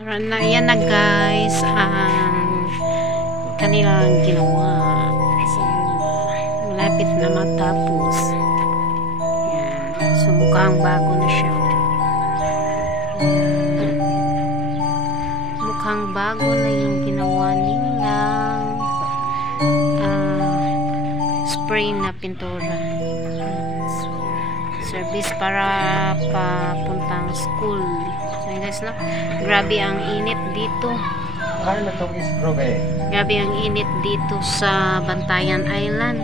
Yan na guys ang kanilang ginawa. So, malapit na matapos. Yan. So mukhang bago na siya. Yan. Mukhang bago na yung ginawa nilang spray na pintura. Service para papuntang school. So guys, no? Grabe ang init dito. Grabe ang init dito sa Bantayan Island.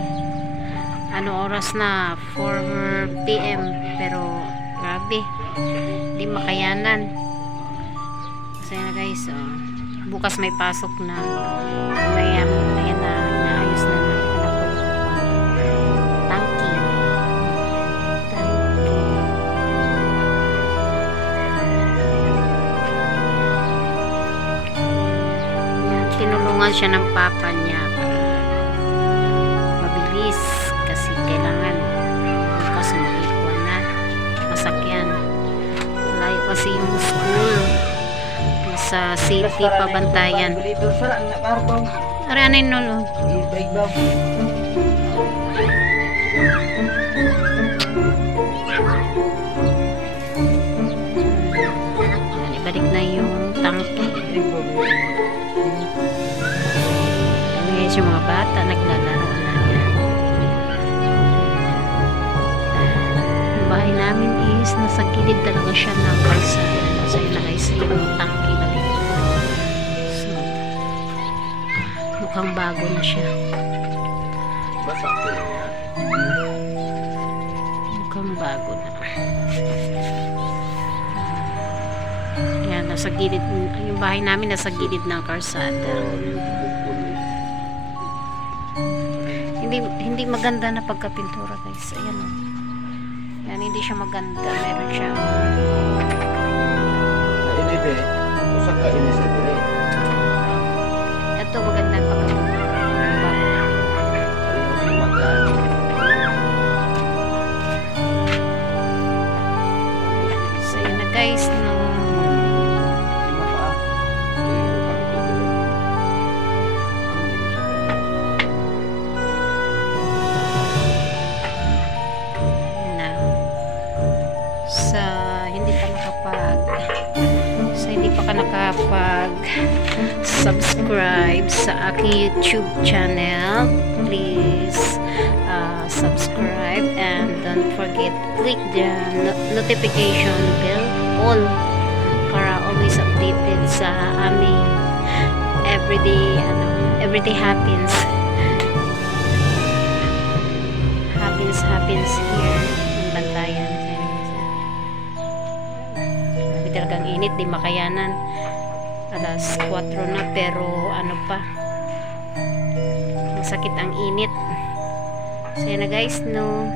Ano oras na? 4 PM. Pero grabe. Hindi makayanan. Kasi na guys, bukas may pasok na. Ayan na. Naayos na ng tangki. Tinulungan siya ng papa niya para mabilis kasi kailangan bukas mag-ikuan na masakyan. Layo kasi yung school sa city pa Bantayan. Aranin nulo. Ibalik na yung tangke. Yung mga bata naglalaro na yan. Yung bahay namin is nasa gilid talaga siya ng kalsada. So yun na guys yung tangke balik. So mukhang bago na siya. Mukhang bago na. Yan, nasa gilid yung bahay namin nasa gilid ng kalsada. Hindi maganda na pagkapintura guys. Ayan o. Yan, hindi siya maganda. Meron siya. Ito maganda ang pagkapintura. So yun na guys. No. Hindi pa ka nakapag-subscribe sa aking YouTube channel, please subscribe and don't forget click the notification bell all para always updated sa aming everyday happens here in Bantayan. Talagang init, di makayanan. Alas 4 na pero ano pa, masakit ang init. So yan na guys, no.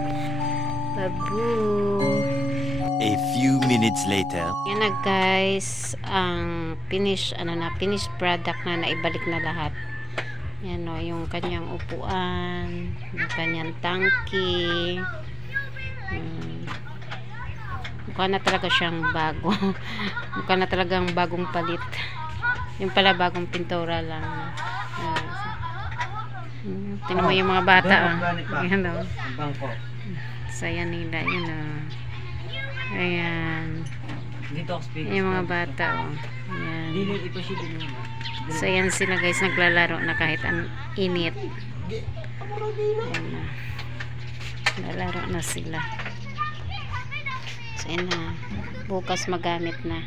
Babu. A few minutes later. Yan na guys, ang finish product na naibalik na lahat. Yan o, yung kanyang upuan, yung kanyang tangki. Mukha na talaga siyang bago. Mukha na talagang bagong palit. Yung pala bagong pintura lang. Tingnan mo yung mga bata. Ayan o. Saya nila. Yun o. Ayan. Yung mga bata o. Ayan. So yan sila guys. Naglalaro na kahit ang init. Ayan na. Naglalaro na sila. So, yun na. Bukas magamit na.